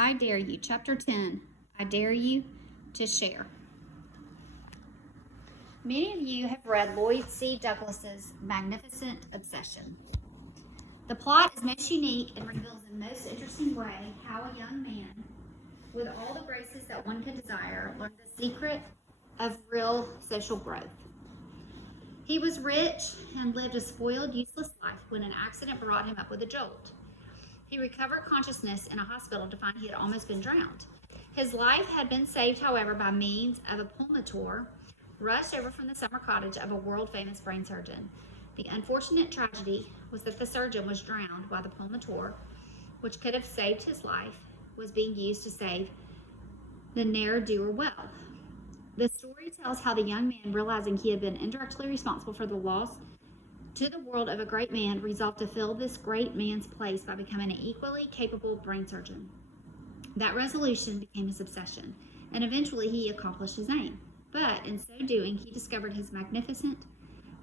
I Dare You, Chapter 10. I Dare You to Share. Many of you have read Lloyd C. Douglas's Magnificent Obsession. The plot is most unique and reveals in most interesting way how a young man, with all the graces that one could desire, learned the secret of real social growth. He was rich and lived a spoiled, useless life when an accident brought him up with a jolt. He recovered consciousness in a hospital to find he had almost been drowned. His life had been saved, however, by means of a pulmotor rushed over from the summer cottage of a world-famous brain surgeon. The unfortunate tragedy was that the surgeon was drowned while the pulmotor, which could have saved his life, was being used to save the ne'er-doer well. The story tells how the young man, realizing he had been indirectly responsible for the loss to the world of a great man, resolved to fill this great man's place by becoming an equally capable brain surgeon. That resolution became his obsession, and eventually he accomplished his aim. But in so doing, he discovered his magnificent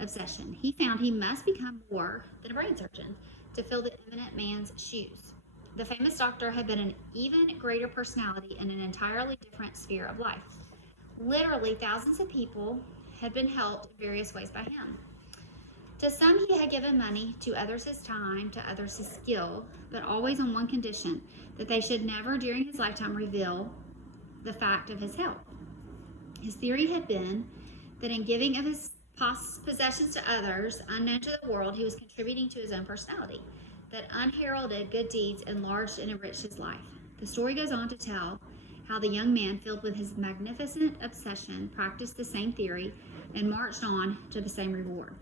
obsession. He found he must become more than a brain surgeon to fill the eminent man's shoes. The famous doctor had been an even greater personality in an entirely different sphere of life. Literally, thousands of people had been helped in various ways by him. To some he had given money, to others his time, to others his skill, but always on one condition, that they should never during his lifetime reveal the fact of his health. His theory had been that in giving of his possessions to others, unknown to the world, he was contributing to his own personality, that unheralded good deeds enlarged and enriched his life. The story goes on to tell how the young man, filled with his magnificent obsession, practiced the same theory and marched on to the same reward.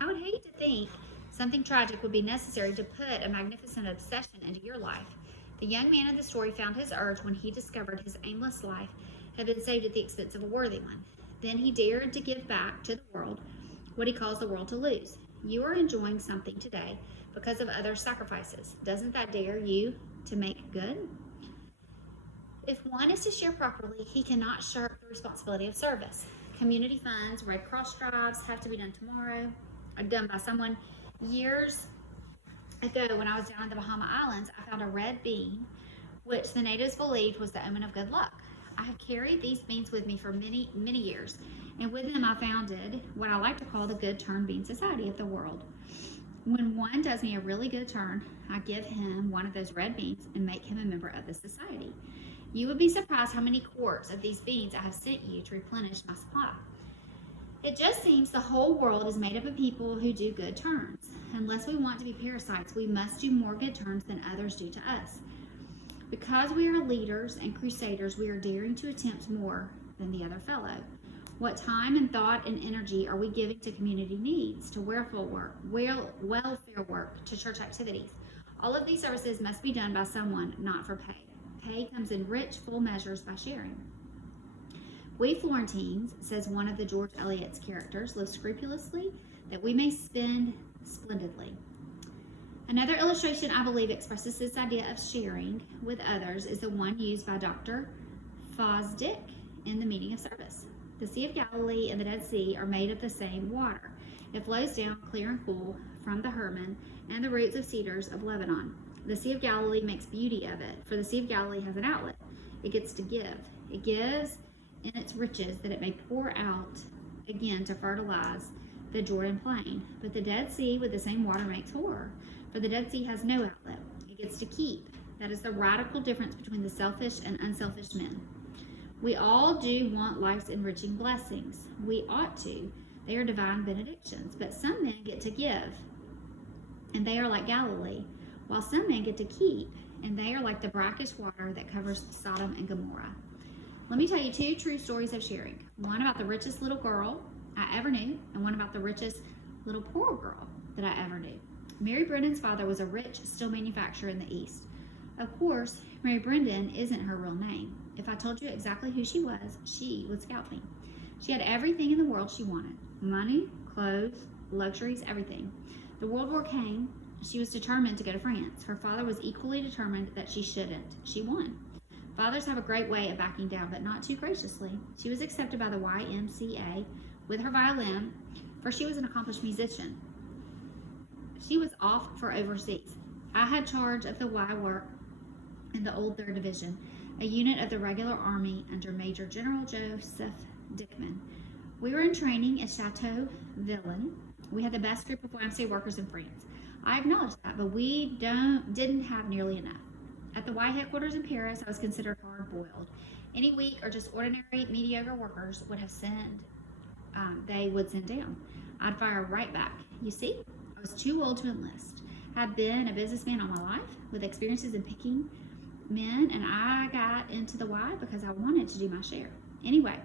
I would hate to think something tragic would be necessary to put a magnificent obsession into your life. The young man in the story found his urge when he discovered his aimless life had been saved at the expense of a worthy one. Then he dared to give back to the world what he calls the world to lose. You are enjoying something today because of others' sacrifices. Doesn't that dare you to make good? If one is to share properly, he cannot shirk the responsibility of service. Community funds, Red Cross drives have to be done tomorrow, or done by someone. Years ago, when I was down in the Bahama Islands, I found a red bean, which the natives believed was the omen of good luck. I have carried these beans with me for many, many years, and with them I founded what I like to call the Good Turn Bean Society of the world. When one does me a really good turn, I give him one of those red beans and make him a member of the society. You would be surprised how many quarts of these beans I have sent you to replenish my supply. It just seems the whole world is made up of people who do good turns. Unless we want to be parasites, we must do more good turns than others do to us. Because we are leaders and crusaders, we are daring to attempt more than the other fellow. What time and thought and energy are we giving to community needs, to welfare work, to church activities? All of these services must be done by someone, not for pay. Pay comes in rich, full measures by sharing. We Florentines, says one of the George Eliot's characters, live scrupulously that we may spend splendidly. Another illustration I believe expresses this idea of sharing with others is the one used by Dr. Fosdick in The Meaning of Service. The Sea of Galilee and the Dead Sea are made of the same water. It flows down clear and cool from the Hermon and the roots of cedars of Lebanon. The Sea of Galilee makes beauty of it, for the Sea of Galilee has an outlet. It gets to give. It gives in its riches that it may pour out again to fertilize the Jordan plain. But the Dead Sea with the same water makes horror, for the Dead Sea has no outlet. It gets to keep. That is the radical difference between the selfish and unselfish men. We all do want life's enriching blessings. We ought to. They are divine benedictions. But some men get to give, and they are like Galilee, while some men get to keep, and they are like the brackish water that covers Sodom and Gomorrah. Let me tell you two true stories of sharing. One about the richest little girl I ever knew, and one about the richest little poor girl that I ever knew. Mary Brendan's father was a rich steel manufacturer in the East. Of course, Mary Brendan isn't her real name. If I told you exactly who she would scalp me. She had everything in the world she wanted. Money, clothes, luxuries, everything. The World War came. She was determined to go to France. Her father was equally determined that she shouldn't. She won. Fathers have a great way of backing down, but not too graciously. She was accepted by the YMCA with her violin, for she was an accomplished musician. She was off for overseas. I had charge of the Y work in the old 3rd Division, a unit of the regular army under Major General Joseph Dickman. We were in training at Chateau Villain. We had the best group of YMCA workers in France. I acknowledge that, but we didn't have nearly enough. At the Y headquarters in Paris, I was considered hard-boiled. Any weak or just ordinary mediocre workers they would send down. I'd fire right back. You see, I was too old to enlist. I'd been a businessman all my life with experiences in picking men, and I got into the Y because I wanted to do my share. Anyway,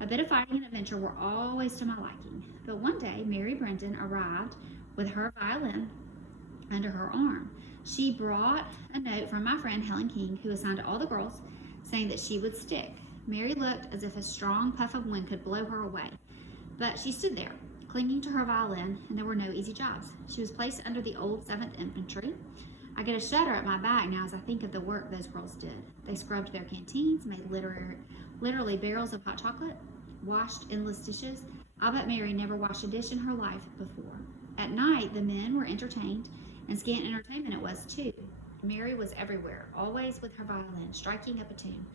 a bit of fighting and adventure were always to my liking. But one day, Mary Brendan arrived with her violin under her arm. She brought a note from my friend Helen King, who assigned to all the girls, saying that she would stick. Mary looked as if a strong puff of wind could blow her away. But she stood there, clinging to her violin, and there were no easy jobs. She was placed under the old 7th Infantry. I get a shudder at my back now as I think of the work those girls did. They scrubbed their canteens, made literally barrels of hot chocolate, washed endless dishes. I'll bet Mary never washed a dish in her life before. At night, the men were entertained, and scant entertainment it was too. Mary was everywhere, always with her violin, striking up a tune.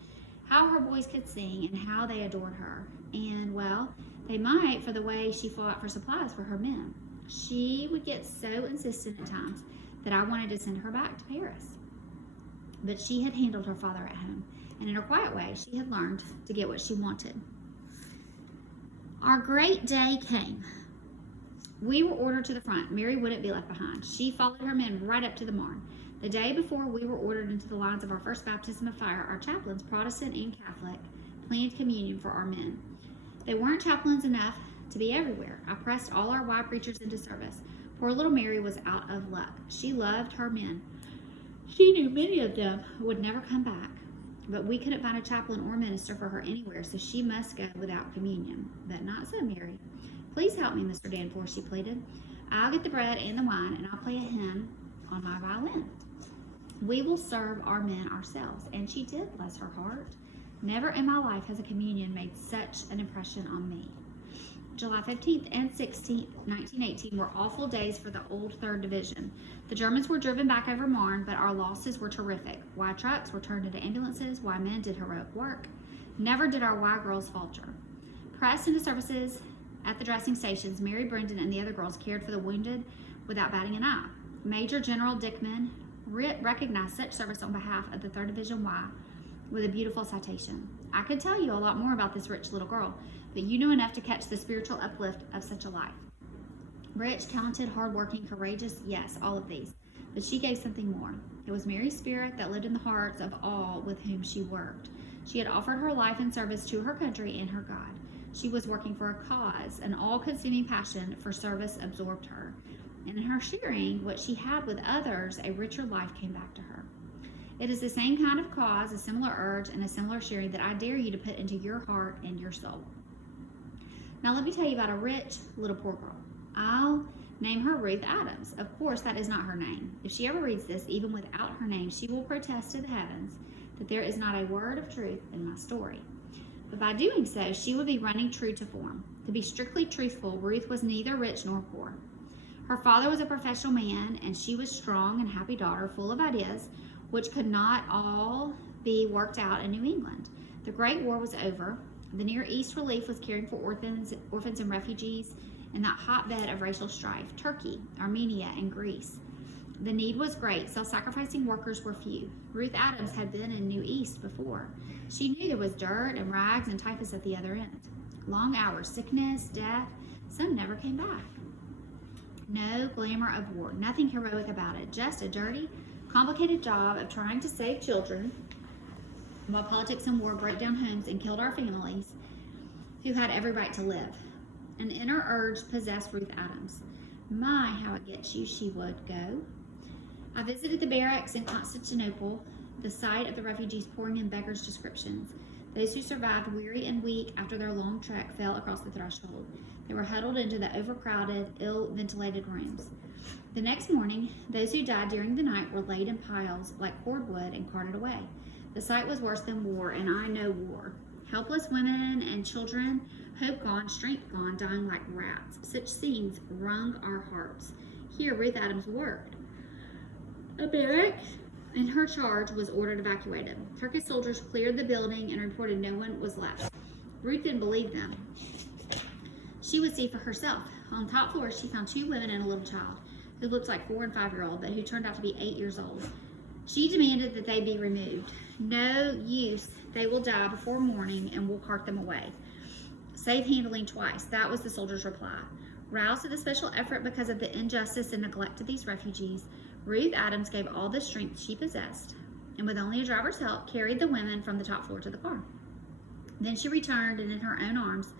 How her boys could sing, and how they adored her. And, well, they might for the way she fought for supplies for her men. She would get so insistent at times that I wanted to send her back to Paris. But she had handled her father at home, and in her quiet way, she had learned to get what she wanted. Our great day came. We were ordered to the front. Mary wouldn't be left behind. She followed her men right up to the Marne. The day before we were ordered into the lines of our first baptism of fire, our chaplains, Protestant and Catholic, planned communion for our men. They weren't chaplains enough to be everywhere. I pressed all our Y preachers into service. Poor little Mary was out of luck. She loved her men. She knew many of them would never come back, but we couldn't find a chaplain or minister for her anywhere, so she must go without communion. But not so, Mary. Please help me, Mr. Danforth, she pleaded. I'll get the bread and the wine, and I'll play a hymn on my violin. We will serve our men ourselves. And she did, bless her heart. Never in my life has a communion made such an impression on me. July 15th and 16th, 1918 were awful days for the old 3rd Division. The Germans were driven back over Marne, but our losses were terrific. Y trucks were turned into ambulances. Y men did heroic work. Never did our Y girls falter. Pressed into services at the dressing stations, Mary Brendan and the other girls cared for the wounded without batting an eye. Major General Dickman recognized such service on behalf of the 3rd Division Y with a beautiful citation. I could tell you a lot more about this rich little girl, but you knew enough to catch the spiritual uplift of such a life. Rich, talented, hardworking, courageous, yes, all of these. But she gave something more. It was Mary's spirit that lived in the hearts of all with whom she worked. She had offered her life in service to her country and her God. She was working for a cause. An all-consuming passion for service absorbed her. And in her sharing what she had with others, a richer life came back to her. It is the same kind of cause, a similar urge, and a similar sharing that I dare you to put into your heart and your soul. Now let me tell you about a rich little poor girl. I'll name her Ruth Adams. Of course, that is not her name. If she ever reads this, even without her name, she will protest to the heavens that there is not a word of truth in my story. But by doing so, she would be running true to form. To be strictly truthful, Ruth was neither rich nor poor. Her father was a professional man, and she was a strong and happy daughter, full of ideas, which could not all be worked out in New England. The Great War was over. The Near East relief was caring for orphans and refugees in that hotbed of racial strife, Turkey, Armenia, and Greece. The need was great. Self-sacrificing workers were few. Ruth Adams had been in New East before. She knew there was dirt and rags and typhus at the other end. Long hours, sickness, death. Some never came back. No glamour of war, nothing heroic about it, just a dirty, complicated job of trying to save children while politics and war broke down homes and killed our families who had every right to live. An inner urge possessed Ruth Adams. My, how it gets you, she would go. I visited the barracks in Constantinople, the site of the refugees pouring in beggars' descriptions. Those who survived weary and weak after their long trek fell across the threshold. They were huddled into the overcrowded, ill-ventilated rooms. The next morning, those who died during the night were laid in piles like cordwood and carted away. The sight was worse than war, and I know war. Helpless women and children, hope gone, strength gone, dying like rats. Such scenes wrung our hearts. Here Ruth Adams worked. A barrack in her charge was ordered evacuated. Turkish soldiers cleared the building and reported no one was left. Ruth didn't believe them. She would see for herself. On the top floor, she found 2 women and a little child who looked like 4 and 5-year-old, but who turned out to be 8 years old. She demanded that they be removed. No use. They will die before morning, and we'll cart them away. Save handling twice. That was the soldiers' reply. Roused to the special effort because of the injustice and neglect of these refugees, Ruth Adams gave all the strength she possessed, and with only a driver's help, carried the women from the top floor to the car. Then she returned, and in her own arms,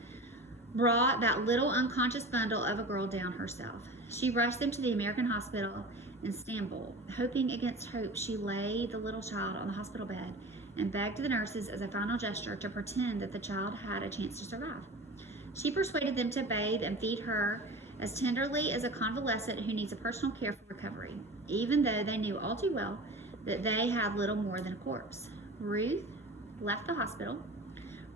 brought that little unconscious bundle of a girl down herself. She rushed them to the American hospital in Istanbul. Hoping against hope, she laid the little child on the hospital bed and begged the nurses as a final gesture to pretend that the child had a chance to survive. She persuaded them to bathe and feed her as tenderly as a convalescent who needs a personal care for recovery, even though they knew all too well that they had little more than a corpse. Ruth left the hospital,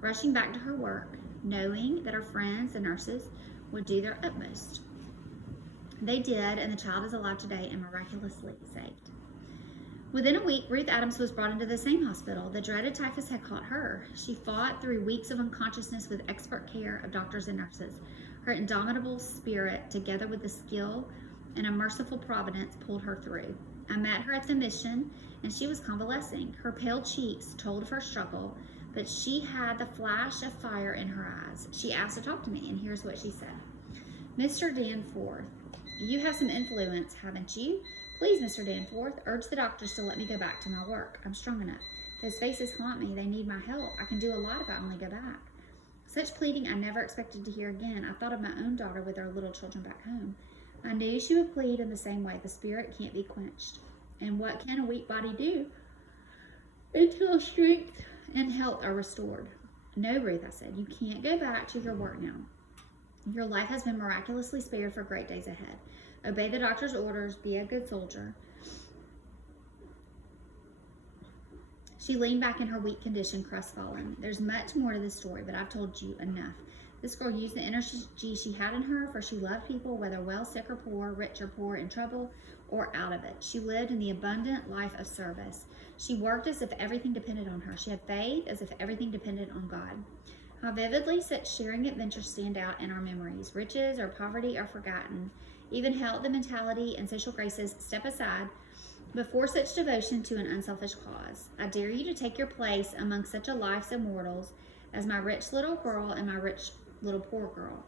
rushing back to her work, knowing that her friends, the nurses, would do their utmost. They did, and the child is alive today and miraculously saved. Within a week, Ruth Adams was brought into the same hospital. The dreaded typhus had caught her. She fought through weeks of unconsciousness with expert care of doctors and nurses. Her indomitable spirit, together with the skill and a merciful providence, pulled her through. I met her at the mission, and she was convalescing. Her pale cheeks told of her struggle, but she had the flash of fire in her eyes. She asked to talk to me, and here's what she said. Mr. Danforth, you have some influence, haven't you? Please, Mr. Danforth, urge the doctors to let me go back to my work. I'm strong enough. Those faces haunt me. They need my help. I can do a lot if I only go back. Such pleading I never expected to hear again. I thought of my own daughter with her little children back home. I knew she would plead in the same way. The spirit can't be quenched. And what can a weak body do until strength and health are restored? No, Ruth, I said, you can't go back to your work now. Your life has been miraculously spared for great days ahead. Obey the doctor's orders. Be a good soldier. She leaned back in her weak condition, crestfallen. There's much more to this story, but I've told you enough. This girl used the energy she had in her, for she loved people, whether well, sick, or poor, rich or poor, in trouble or out of it. She lived in the abundant life of service. She worked as if everything depended on her. She had faith as if everything depended on God. How vividly such sharing adventures stand out in our memories. Riches or poverty are forgotten. Even health, the mentality, and social graces step aside before such devotion to an unselfish cause. I dare you to take your place among such a life's immortals as my rich little girl and my rich little poor girl.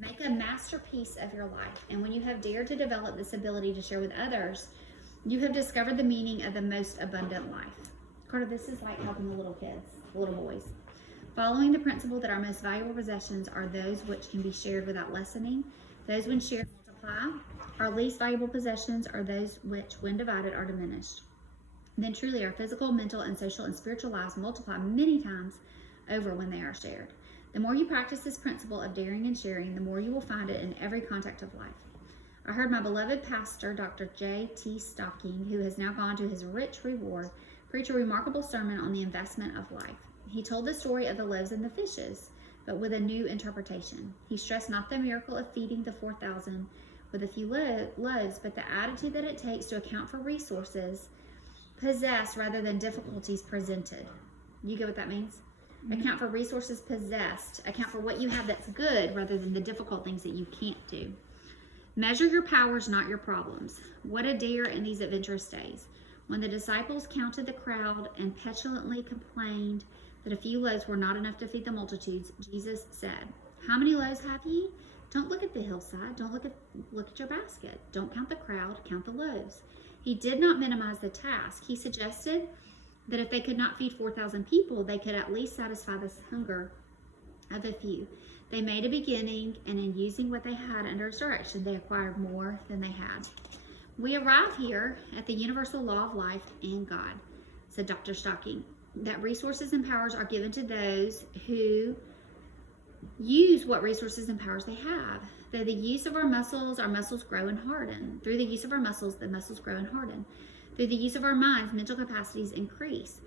Make a masterpiece of your life, and when you have dared to develop this ability to share with others, you have discovered the meaning of the most abundant life. Carter, this is like helping the little kids, the little boys. Following the principle that our most valuable possessions are those which can be shared without lessening, those when shared multiply, our least valuable possessions are those which, when divided, are diminished. Then truly our physical, mental, and social and spiritual lives multiply many times over when they are shared. The more you practice this principle of daring and sharing, the more you will find it in every contact of life. I heard my beloved pastor, Dr. J.T. Stocking, who has now gone to his rich reward, preach a remarkable sermon on the investment of life. He told the story of the loaves and the fishes, but with a new interpretation. He stressed not the miracle of feeding the 4,000 with a few loaves, but the attitude that it takes to account for resources possessed rather than difficulties presented. You get what that means? Mm-hmm. Account for resources possessed. Account for what you have that's good rather than the difficult things that you can't do. Measure your powers, not your problems. What a dare in these adventurous days. When the disciples counted the crowd and petulantly complained that a few loaves were not enough to feed the multitudes, Jesus said, "How many loaves have ye? Don't look at the hillside. Don't look at your basket. Don't count the crowd. Count the loaves." He did not minimize the task. He suggested that if they could not feed 4,000 people, they could at least satisfy the hunger of a few. They made a beginning, and in using what they had under his direction, they acquired more than they had. We arrive here at the universal law of life and God, said Dr. Stocking, that resources and powers are given to those who use what resources and powers they have. Through the use of our muscles grow and harden. Through the use of our muscles, the muscles grow and harden. Through the use of our minds, mental capacities increase.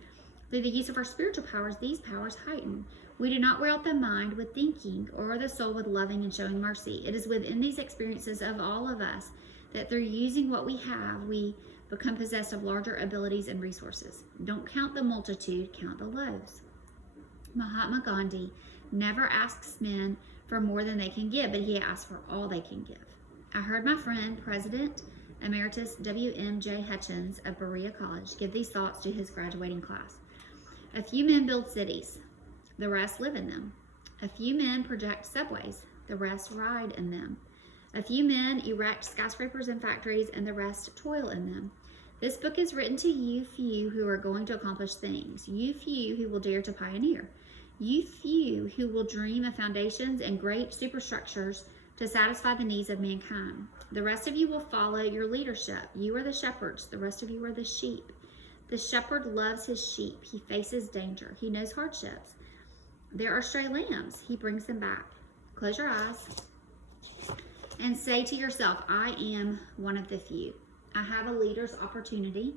Through the use of our spiritual powers, these powers heighten. We do not wear out the mind with thinking or the soul with loving and showing mercy. It is within these experiences of all of us that through using what we have, we become possessed of larger abilities and resources. Don't count the multitude, count the loaves. Mahatma Gandhi never asks men for more than they can give, but he asks for all they can give. I heard my friend, President Emeritus W.M.J. Hutchins of Berea College, give these thoughts to his graduating class. A few men build cities, the rest live in them. A few men project subways, the rest ride in them. A few men erect skyscrapers and factories, and the rest toil in them. This book is written to you few who are going to accomplish things, you few who will dare to pioneer, you few who will dream of foundations and great superstructures to satisfy the needs of mankind. The rest of you will follow your leadership. You are the shepherds, the rest of you are the sheep. The shepherd loves his sheep. He faces danger. He knows hardships. There are stray lambs. He brings them back. Close your eyes and say to yourself, I am one of the few. I have a leader's opportunity.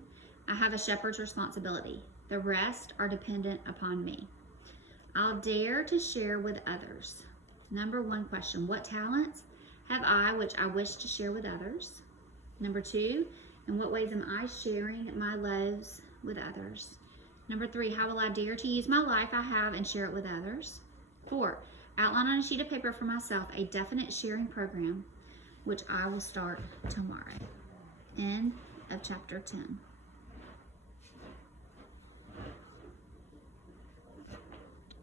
I have a shepherd's responsibility. The rest are dependent upon me. I'll dare to share with others. Number 1 question, what talents have I which I wish to share with others? Number 2, in what ways am I sharing my loaves with others? Number 3, how will I dare to use my life I have and share it with others? 4, outline on a sheet of paper for myself a definite sharing program, which I will start tomorrow. End of chapter 10.